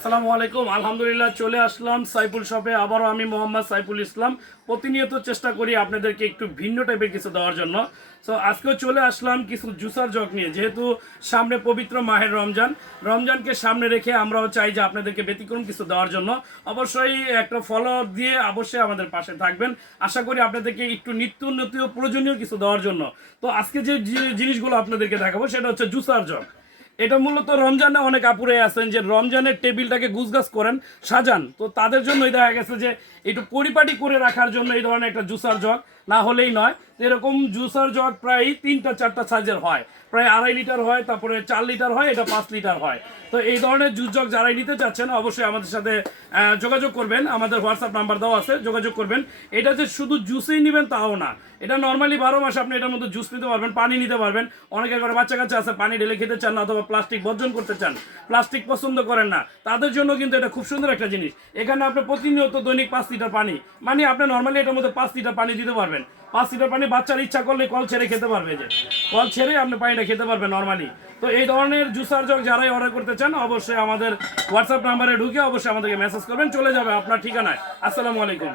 আসসালামু আলাইকুম। আলহামদুলিল্লাহ চলে আসলাম সাইফুল শপে। আবারও আমি মোহাম্মদ সাইফুল ইসলাম প্রতিনিয়ত চেষ্টা করি আপনাদেরকে একটু ভিন্ন টাইপের কিছু দেওয়ার জন্য। সো আজকেও চলে আসলাম কিছু জুসার জগ নিয়ে। যেহেতু সামনে পবিত্র মাহের রমজানকে সামনে রেখে আমরাও চাই যে আপনাদেরকে ব্যতিক্রম কিছু দেওয়ার জন্য। অবশ্যই একটা ফলো দিয়ে অবশ্যই আমাদের পাশে থাকবেন। আশা করি আপনাদেরকে একটু নিত্য নতুন প্রয়োজনীয় কিছু দেওয়ার জন্য। তো আজকে যে জিনিসগুলো আপনাদেরকে দেখাবো সেটা হচ্ছে জুসার জগ। এটা মূলত রমজানে অনেক আপুরে আছেন যে রমজানের টেবিলটাকে গুছগাছ করেন, সাজান। তো তাদের জন্যই দেখা গেছে যে একটু পরিপাটি করে রাখার জন্য এই ধরনের একটা জুসার জগ না হলেই নয়। এরকম জুসার জগ প্রায় 3-4টা সাইজের হয়, প্রায় 2.5 লিটার হয়, তারপরে 4 লিটার হয়, এটা 5 লিটার হয়। তো এই ধরনের জুস জগ যারাই নিতে চাচ্ছেন অবশ্যই আমাদের সাথে যোগাযোগ করবেন। আমাদের হোয়াটসঅ্যাপ নাম্বার দেওয়া আছে, যোগাযোগ করবেন। এটা যে শুধু জুসেই নেবেন তাও না, এটা নর্মালি 12 মাস আপনি এটার মধ্যে জুস নিতে পারবেন, পানি নিতে পারবেন। অনেকে করে বাচ্চা কাচ্চা আছে পানি ঢেলে খেতে চান না, অথবা প্লাস্টিক বর্জন করতে চান, প্লাস্টিক পছন্দ করেন না, তাদের জন্য কিন্তু এটা খুব সুন্দর একটা জিনিস। এখানে আপনি প্রতিনিয়ত দৈনিক 5 লিটার পানি, মানে আপনি নর্মালি এটার মধ্যে 5 লিটার পানি দিতে পারবেন। 5 লিটার পানি বাচ্চার ইচ্ছা করলে কল ছেড়ে খেতে পারবে, যে কল ছেড়ে আপনি পানিটা খেতে পারবেন নর্মালি। তো এই ধরনের জুসার জগ যারাই অর্ডার করতে চান অবশ্যই আমাদের হোয়াটসঅ্যাপ নাম্বারে ঢুকে অবশ্যই আমাদেরকে মেসেজ করবেন, চলে যাবে আপনার ঠিকানায়। আসসালামু আলাইকুম।